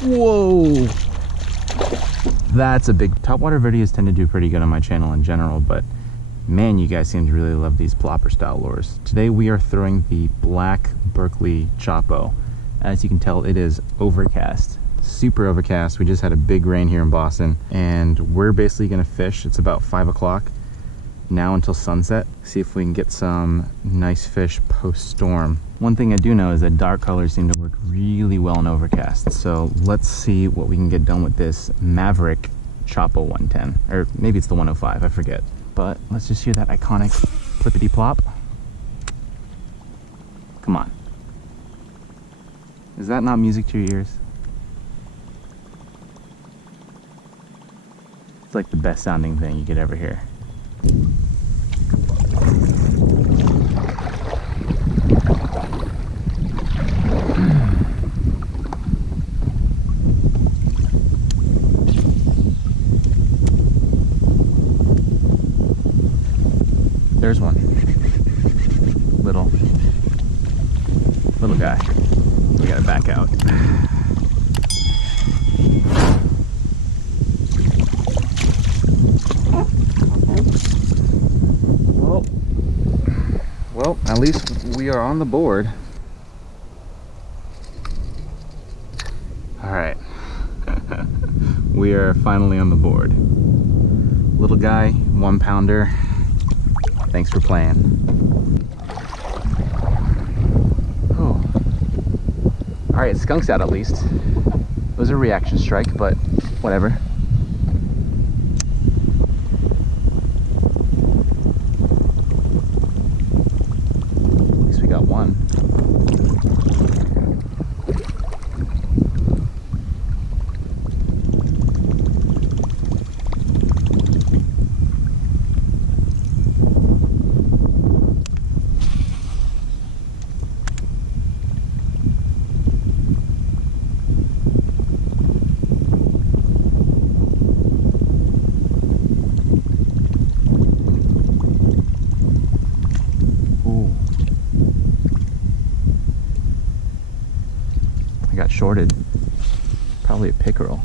Whoa! That's a big... Topwater videos tend to do pretty good on my channel in general, but man, you guys seem to really love these plopper style lures. Today we are throwing the black Berkley Choppo. As you can tell, it is overcast. Super overcast. We just had a big rain here in Boston, and we're basically gonna fish. It's about 5 o'clock now until sunset. See if we can get some nice fish post-storm. One thing I do know is that dark colors seem to work really well in overcast. So let's see what we can get done with this Maverick Choppo 110. Or maybe it's the 105, I forget. But let's just hear that iconic flippity plop. Come on. Is that not music to your ears? It's like the best sounding thing you could ever hear. There's one. Little guy. We gotta back out. Well, at least we are on the board. All right. We are finally on the board. Little guy, 1 pounder. Thanks for playing. Oh. All right, skunk's out at least. It was a reaction strike, but whatever. At least we got one. Got shorted. Probably a pickerel.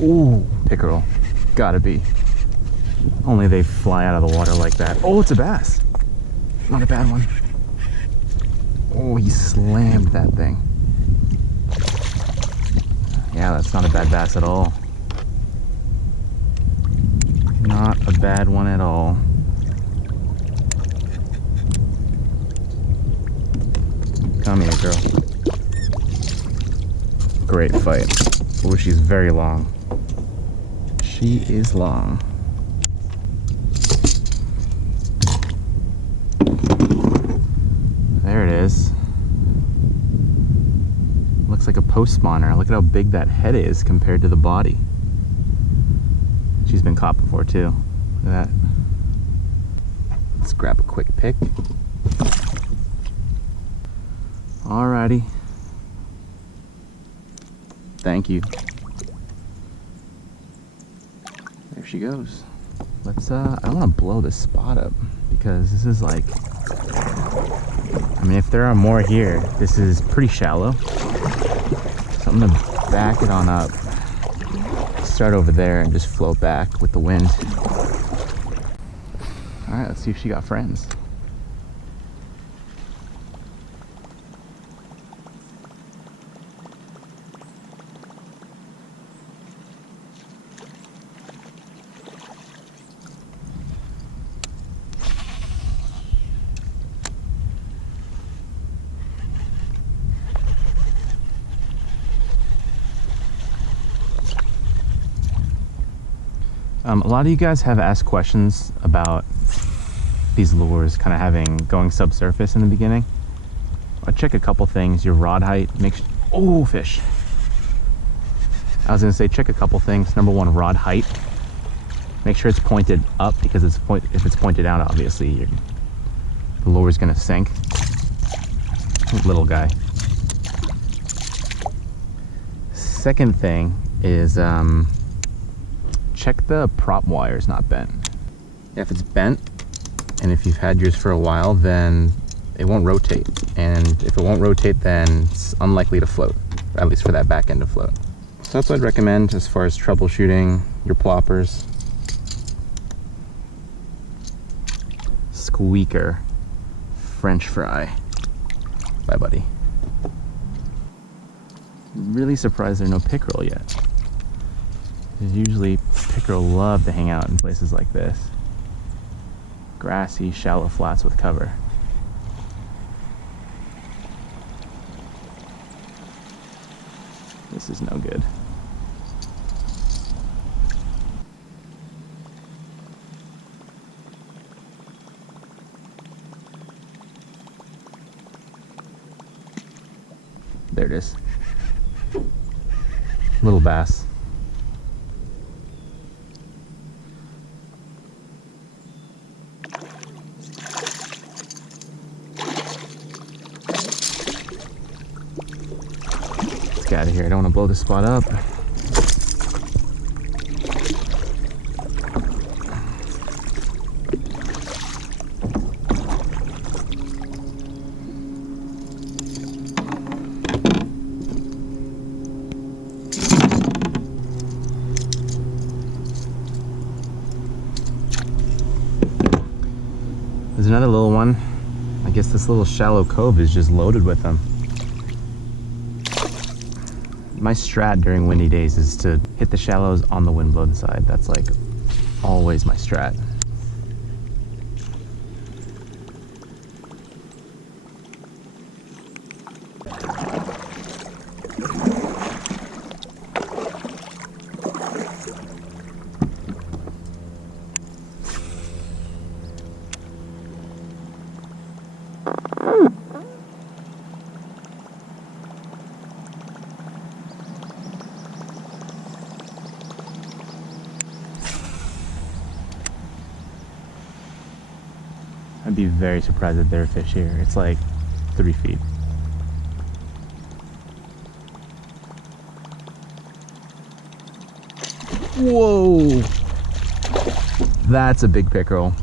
Ooh, pickerel. Gotta be. Only they fly out of the water like that. Oh, it's a bass. Not a bad one. Oh, he slammed that thing. Yeah, that's not a bad bass at all. Not a bad one at all. Come here, girl. Great fight. Oh, she's very long. She is long. There it is. Looks like a post spawner. Look at how big that head is compared to the body. She's been caught before too. Look at that. Let's grab a quick pick. Alrighty. Thank you. There she goes. Let's I don't want to blow this spot up because this is like, I mean, if there are more here, this is pretty shallow. So I'm gonna back it on up, start over there and just float back with the wind. All right, let's see if she got friends. A lot of you guys have asked questions about these lures kind of going subsurface in the beginning. I'll check a couple things. Your rod height, oh, fish. I was gonna say check a couple things. Number one, rod height. Make sure it's pointed up because if it's pointed out, obviously the lure's gonna sink. Little guy. Second thing is check the prop wire is not bent. If it's bent, and if you've had yours for a while, then it won't rotate. And if it won't rotate, then it's unlikely to float, at least for that back end to float. So that's what I'd recommend as far as troubleshooting your ploppers. Squeaker French fry. Bye, buddy. Really surprised there are no pickerel yet. Usually pickerel love to hang out in places like this. Grassy, shallow flats with cover. This is no good. There it is. Little bass. Let's get out of here. I don't want to blow this spot up. There's another little one. I guess this little shallow cove is just loaded with them. My strat during windy days is to hit the shallows on the windblown side. That's like always my strat. I'd be very surprised that there are fish here. It's like 3 feet. Whoa! That's a big pickerel.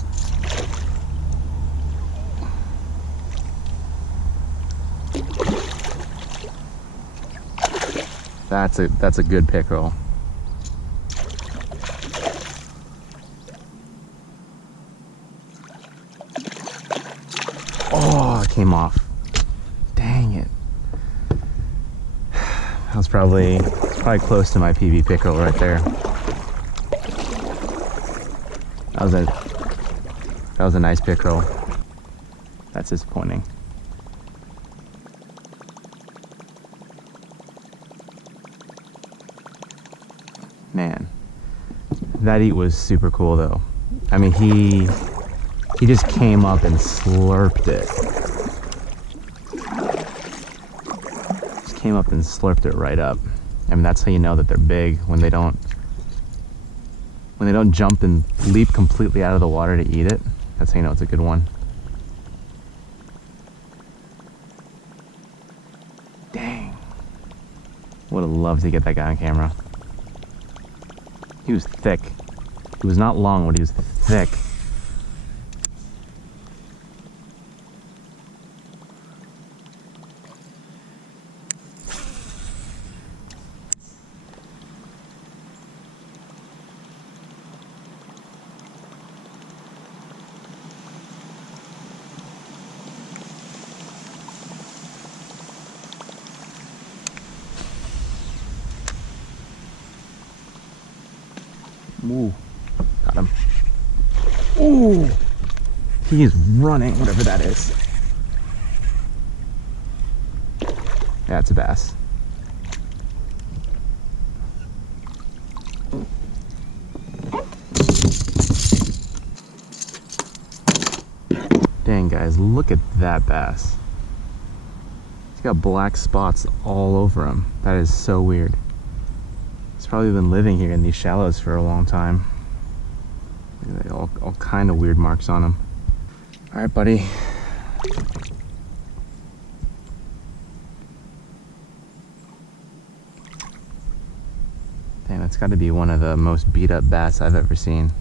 That's a good pickerel. Oh, it came off. Dang it. That was probably close to my PB pickerel right there. That was a nice pickerel. That's disappointing. Man, that eat was super cool though. I mean, he just came up and slurped it. Just came up and slurped it right up. I mean, that's how you know that they're big, when they don't jump and leap completely out of the water to eat it. That's how you know it's a good one. Dang. Would have loved to get that guy on camera. He was thick. He was not long, but he was thick. Ooh, got him. Ooh, he is running, whatever that is. Yeah, it's a bass. Dang, guys, look at that bass. He's got black spots all over him. That is so weird. He's probably been living here in these shallows for a long time. All kind of weird marks on him. All right, buddy. That's got to be one of the most beat up bass I've ever seen.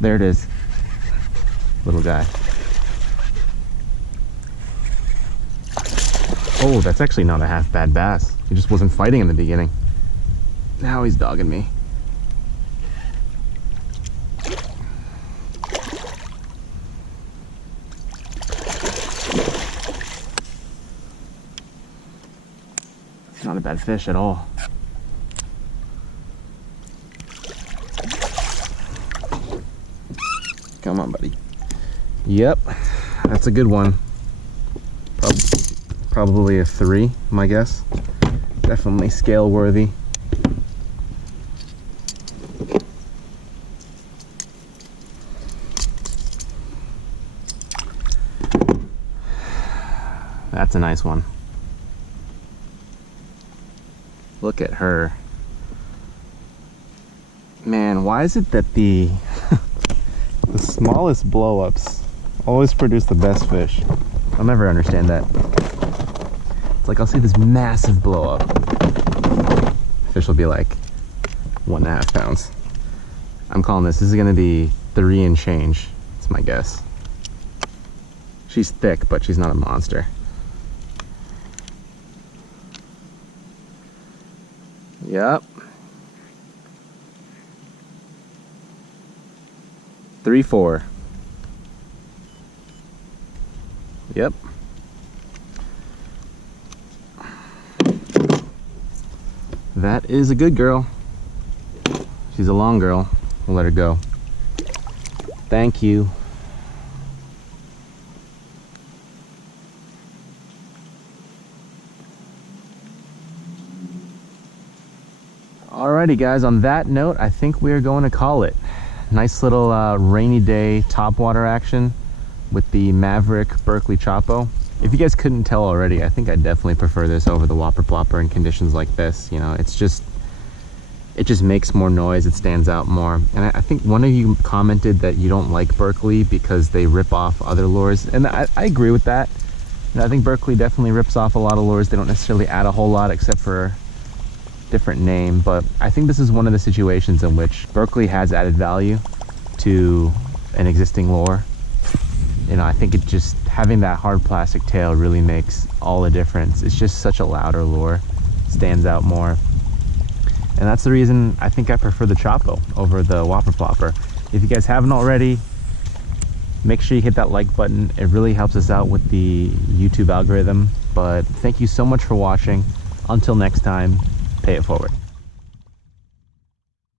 There it is, little guy. Oh, that's actually not a half bad bass. He just wasn't fighting in the beginning. Now he's dogging me. It's not a bad fish at all. Come on, buddy. Yep, that's a good one. Probably a 3, my guess. Definitely scale worthy. That's a nice one. Look at her. Man, why is it that the the smallest blow-ups always produce the best fish? I'll never understand that. It's like I'll see this massive blow-up. Fish will be like 1.5 pounds. I'm calling this. This is gonna be 3 and change. That's my guess. She's thick, but she's not a monster. Yep. 3-4. Yep. That is a good girl. She's a long girl. We'll let her go. Thank you. Alrighty guys, on that note, I think we're going to call it. Nice little rainy day topwater action with the Maverick Berkley Choppo. If you guys couldn't tell already, I think I definitely prefer this over the Whopper Plopper in conditions like this. You know, it just makes more noise, it stands out more. And I think one of you commented that you don't like Berkley because they rip off other lures, and I agree with that. And I think Berkley definitely rips off a lot of lures. They don't necessarily add a whole lot except for different name, but I think this is one of the situations in which Berkley has added value to an existing lure. You know, I think it just, having that hard plastic tail really makes all the difference. It's just such a louder lure, stands out more. And that's the reason I think I prefer the Choppo over the Whopper Plopper. If you guys haven't already, make sure you hit that like button. It really helps us out with the YouTube algorithm. But thank you so much for watching. Until next time, pay it forward.